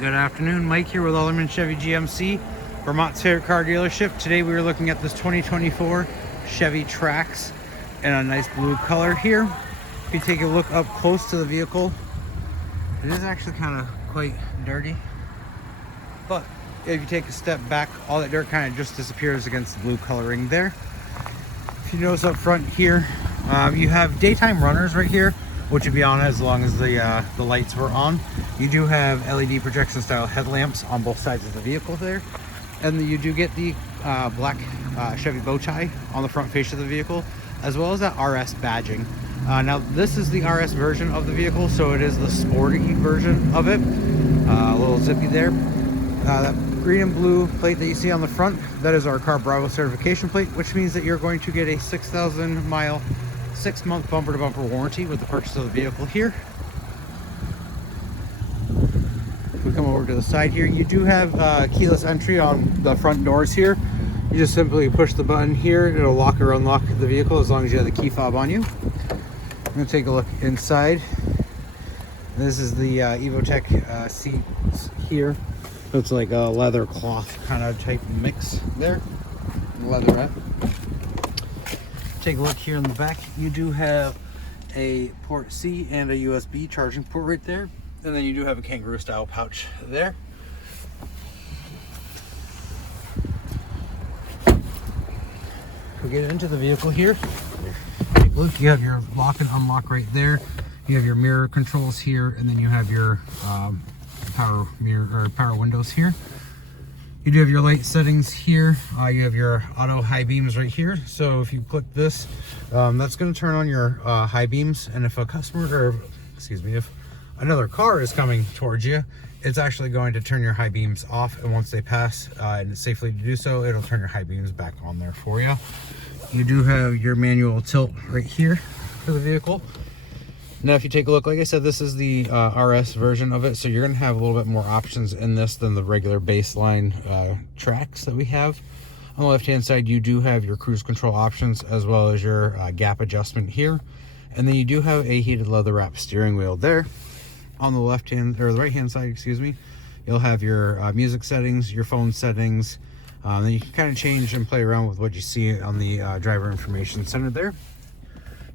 Good afternoon, Mike here with Alderman Chevy GMC, Vermont's favorite car dealership. Today we are looking at this 2024 Chevy Trax in a nice blue color here. If you take a look up close to the vehicle, it is actually kind of quite dirty, but if you take a step back, all that dirt kind of just disappears against the blue coloring there. If you notice up front here, you have daytime runners right here, which would be on as long as the lights were on. You do have LED projection style headlamps on both sides of the vehicle there, and you do get the black Chevy bow tie on the front face of the vehicle, as well as that RS badging. Now this is the RS version of the vehicle, so it is the sporty version of it. A little zippy there. That green and blue plate that you see on the front, that is our Car Bravo certification plate, which means that you're going to get a 6,000 mile 6-month bumper to bumper warranty with the purchase of the vehicle here. If we come over to the side here, you do have keyless entry on the front doors here. You just simply push the button here, it'll lock or unlock the vehicle as long as you have the key fob on you. I'm going to take a look inside. This is the Evotech seats here. It's like a leather cloth kind of type mix there, leatherette. Take a look here in the back. You do have a port C and a USB charging port right there, and then you do have a kangaroo style pouch there. We get into the vehicle here. Take a look. You have your lock and unlock right there. You have your mirror controls here, and then you have your power mirror or power windows here. You do have your light settings here. You have your auto high beams right here. So if you click this, that's going to turn on your high beams. And if a customer, or excuse me, if another car is coming towards you, it's actually going to turn your high beams off. And once they pass, and it's safely to do so, it'll turn your high beams back on there for you. You do have your manual tilt right here for the vehicle. Now, if you take a look, like I said, this is the RS version of it, so you're going to have a little bit more options in this than the regular baseline Trax that we have. On the left-hand side, you do have your cruise control options as well as your gap adjustment here, and then you do have a heated leather wrap steering wheel there. On the left-hand or the right-hand side, excuse me, you'll have your music settings, your phone settings. Then you can kind of change and play around with what you see on the driver information center there.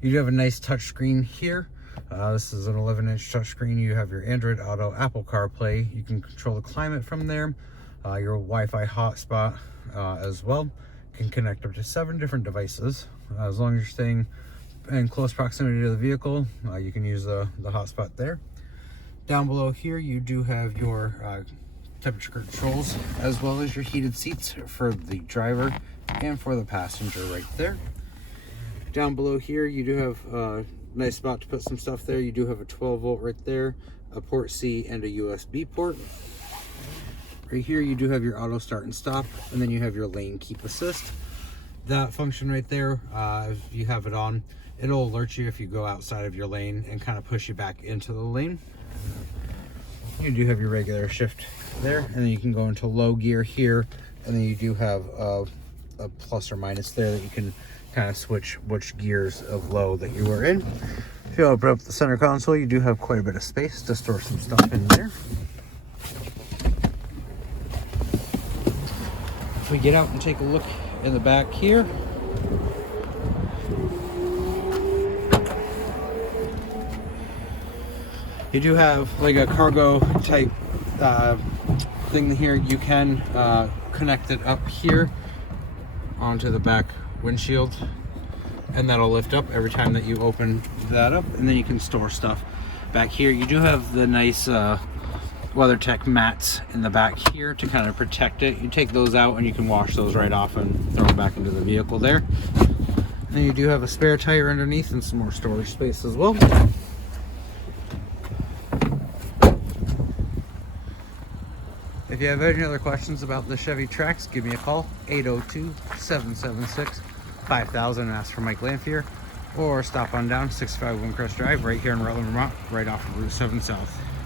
You do have a nice touch screen here. This is an 11-inch touchscreen. You have your Android Auto, Apple CarPlay. You can control the climate from there. Your Wi-Fi hotspot as well. Can connect up to 7 different devices. As long as you're staying in close proximity to the vehicle, you can use the hotspot there. Down below here, you do have your temperature controls as well as your heated seats for the driver and for the passenger right there. Down below here, you do have nice spot to put some stuff there. You do have a 12-volt right there, a port C and a USB port. Right here you do have your auto start and stop, and then you have your lane keep assist. That function right there, if you have it on, it'll alert you if you go outside of your lane and kind of push you back into the lane. You do have your regular shift there, and then you can go into low gear here, and then you do have a plus or minus there that you can kind of switch which gears of low that you are in. If you open up the center console, you do have quite a bit of space to store some stuff in there. If we get out and take a look in the back here, you do have like a cargo type thing here. You can connect it up here onto the back windshield, and that'll lift up every time that you open that up, and then you can store stuff back here. You do have the nice WeatherTech mats in the back here to kind of protect it. You take those out and you can wash those right off and throw them back into the vehicle there. And then you do have a spare tire underneath and some more storage space as well. If you have any other questions about the Chevy Trax, give me a call, 802-776-5000, and ask for Mike Lanphier, or stop on down 65 Windcrest Drive right here in Rutland, Vermont, right off of Route 7 South.